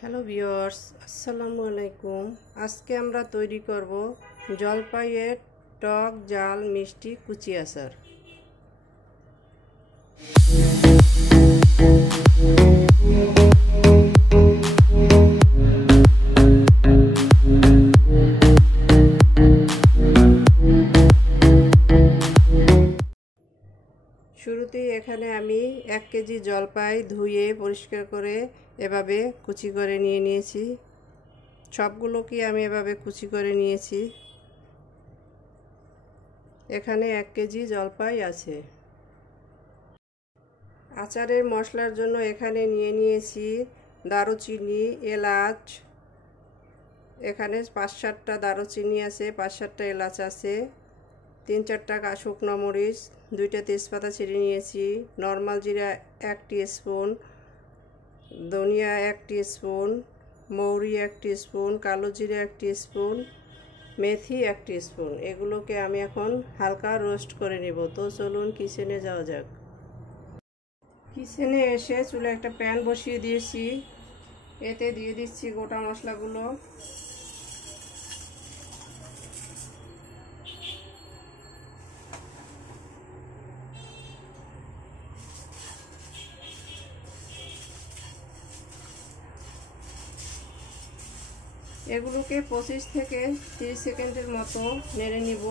Hello viewers, আসসালামু আলাইকুম। আজকে আমরা তৈরি করব জলপাইয়ের টক ঝাল মিষ্টি কুচি আচার। শুরুতেই এখানে আমি 1 কেজি জলপাই ধুয়ে পরিষ্কার করে এভাবে কুচি করে নিয়ে নিয়েছি। সবগুলোকে আমি এভাবে কুচি করে নিয়েছি। এখানে 1 কেজি জলপাই আছে। আচারের মশলার জন্য এখানে নিয়ে নিয়েছি দারুচিনি, এলাচ। এখানে 5-7টা দারুচিনি আছে, 5-7টা এলাচ আছে, 3-4টা শুকনো মরিচ, 2টা তেজপাতা ছিঁড়ে নিয়েছি, নর্মাল জিরা 1 টিস্পুন, ধনিয়া 1 টিস্পুন, মৌরি 1 টিস্পুন, কালো জিরা 1 টিস্পুন, মেথি 1 টিস্পুন। এগুলোকে আমি এখন হালকা রোস্ট করে নেব। তো চলুন কিচেনে যাওয়া যাক। কিচেনে এসে চুলে একটা প্যান বসিয়ে দিয়েছি। এতে দিয়ে দিচ্ছি গোটা মশলাগুলো। এগুলোকে 25 থেকে 30 সেকেন্ডের মতো নেড়ে নিব।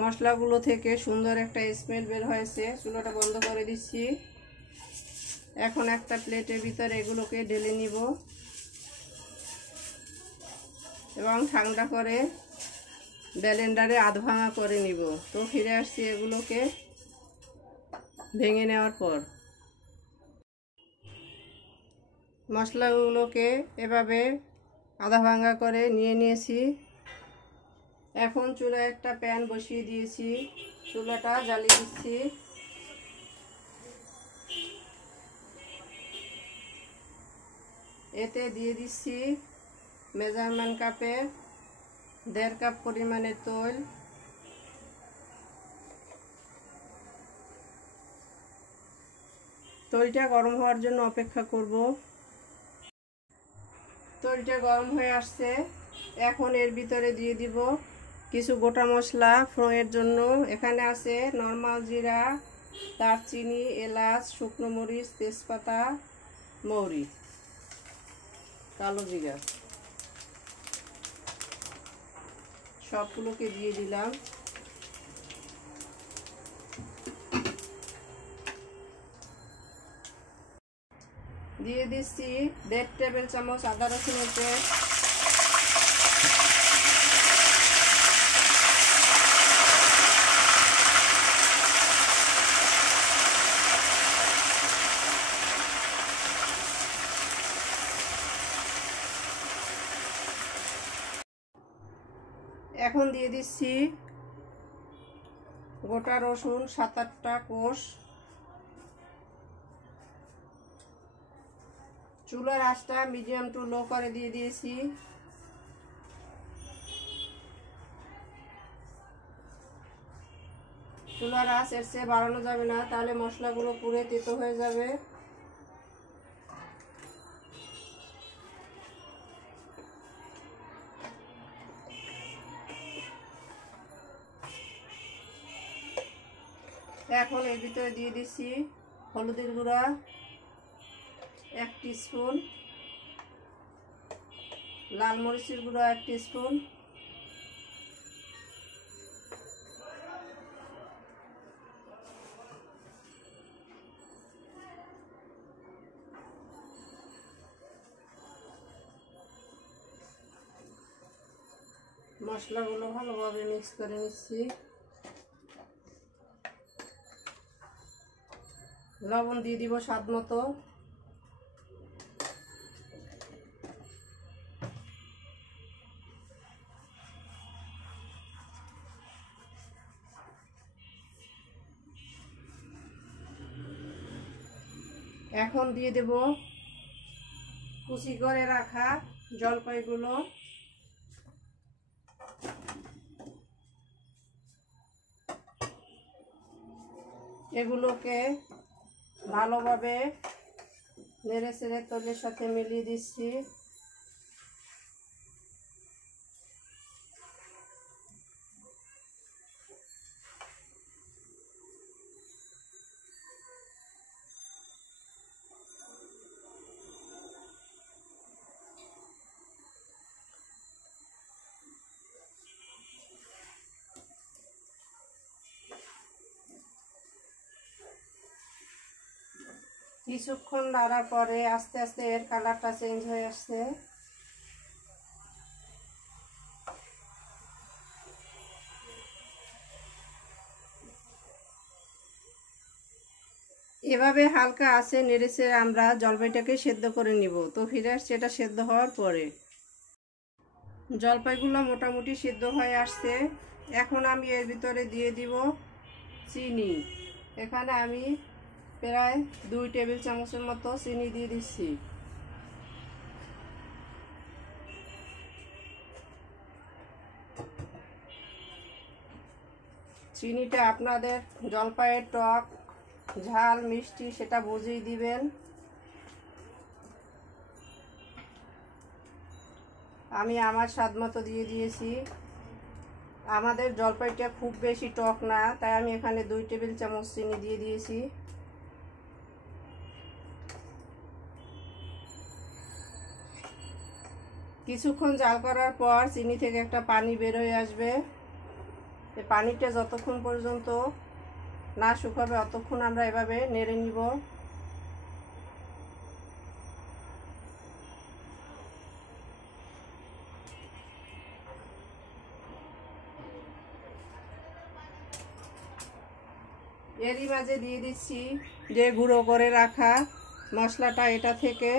মশলাগুলো থেকে সুন্দর একটা স্মেল বের হয়েছে। চুলাটা বন্ধ করে দিচ্ছি। এখন একটা প্লেটের ভিতরে এগুলোকে ঢেলে নিব এবং ঠান্ডা করে ব্লেন্ডারে আধ ভাঙা করে নিব। তো ফিরে আসছি এগুলোকে ভেঙে নেওয়ার পর। মশলাগুলোকে এভাবে আধা ভাঙা করে নিয়ে নিয়েছি। এখন চুলায় একটা প্যান বসিয়ে দিয়েছি, চুলাটা জ্বালিয়ে দিচ্ছি। এতে দিয়ে দিচ্ছি মেজারমেন্ট কাপে 1.5 কাপ পরিমাণের তেল। তেলটা গরম হওয়ার জন্য অপেক্ষা করব। তেলটা গরম হয়ে আসছে। এখন এর ভিতরে দিয়ে দিব কিছু গোটা মশলা ফোড়নের জন্য। এখানে আছে নর্মাল জিরা, দারচিনি, এলাচ, শুকনো মরিচ, তেজপাতা, মৌরি, কালো জিরা। সবগুলোকে দিয়ে দিলাম। দিয়ে দিচ্ছি 1.5 টেবিল চামচ আদা রসুনের পেস্ট। এখন দিয়ে দিচ্ছি গোটা রসুন 7-8টা কোষ। চুলার আঁচটা মিডিয়াম টু লো করে দিয়ে দিয়েছি। চুলার আঁচ এর চেয়ে বাড়ানো যাবে না, তাহলে মশলাগুলো পুড়ে তেতো হয়ে যাবে। এখন এর ভিতরে দিয়ে দিচ্ছি হলুদের গুঁড়া 1 টিস্পুন, লাল মরিচের গুঁড়া 1 টিস্পুন, মশলাগুলো ভালোভাবে মিক্স করে নিচ্ছি। লবণ দিয়ে দিব স্বাদ মতো। এখন দিয়ে দেব কুচি করে রাখা জলপাইগুলো। এগুলোকে ভালোভাবে নেড়ে চেড়ে তেলের সাথে মিলিয়ে দিচ্ছি। কিছুক্ষণ নাড়ার পরে আস্তে আস্তে এর কালারটা চেঞ্জ হয়ে আসছে। এভাবে হালকা আছে নেড়েছে আমরা জলপাইটাকে সেদ্ধ করে নিব। তো ফিরে আসছে এটা সেদ্ধ হওয়ার পরে। জলপাইগুলো মোটামুটি সেদ্ধ হয়ে আসছে। এখন আমি এর ভিতরে দিয়ে দিব চিনি। এখানে আমি প্রায় 2 টেবিল চামচের মতো চিনি দিয়ে দিচ্ছি। চিনিটা আপনাদের জলপাইয়ের টক ঝাল মিষ্টি সেটা বুঝিয়ে দিবেন। আমি আমার স্বাদ মতো দিয়ে দিয়েছি। আমাদের জলপাইটা খুব বেশি টক না, তাই আমি এখানে 2 টেবিল চামচ চিনি দিয়ে দিয়েছি। কিছুক্ষণ জাল করার পর চিনি থেকে একটা পানি বের হয়ে আসবে। এই পানিটা যতক্ষণ পর্যন্ত না শুকাবে ততক্ষণ আমরা এভাবে নেড়ে নিব। এরই মাঝে দিয়ে দিচ্ছি যে গুঁড়ো করে রাখা মশলাটা, এটা থেকে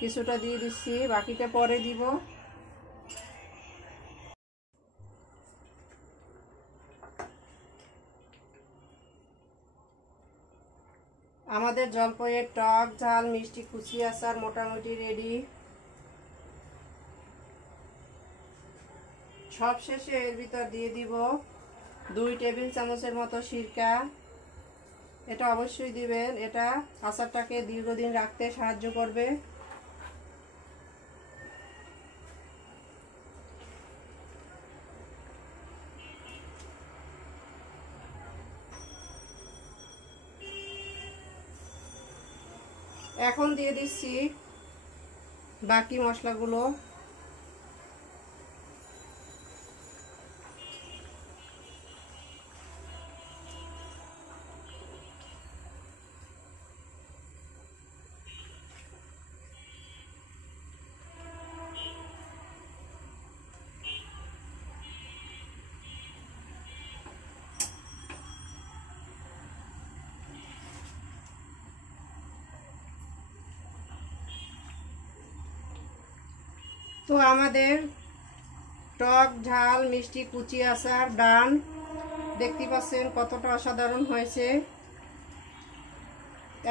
কিছুটা দিয়ে দিচ্ছি, বাকিটা পরে দিব। আমাদের জলপাইয়ের টক ঝাল মিষ্টি কুচি আচার মোটামুটি রেডি। সবশেষে এর ভিতর দিয়ে দিব 2 টেবিল চামচের মতো সিরকা। এটা অবশ্যই দিবেন, এটা আচারটাকে দীর্ঘদিন রাখতে সাহায্য করবে। এখন দিয়ে দিচ্ছি বাকি মশলাগুলো। তো আমাদের টক ঝাল মিষ্টি কুচি আচার ডান। দেখতে পাচ্ছেন কতটা অসাধারণ হয়েছে।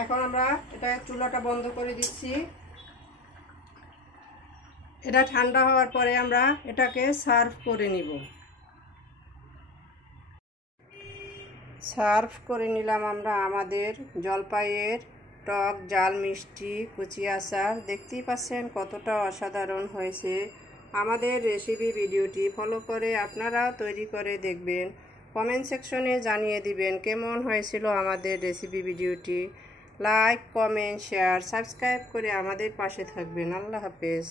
এখন আমরা এটা চুলাটা বন্ধ করে দিচ্ছি। এটা ঠান্ডা হওয়ার পরে আমরা এটাকে সার্ভ করে নিব। সার্ভ করে নিলাম আমরা আমাদের জলপাইয়ের টক ঝাল মিষ্টি কুচি আচার। দেখতেই পাচ্ছেন কতটা অসাধারণ হয়েছে। আমাদের রেসিপি ভিডিওটি ফলো করে আপনারাও তৈরি করে দেখবেন। কমেন্ট সেকশনে জানিয়ে দিবেন কেমন হয়েছিল আমাদের রেসিপি ভিডিওটি। লাইক কমেন্ট শেয়ার সাবস্ক্রাইব করে আমাদের পাশে থাকবেন। আল্লাহ হাফেজ।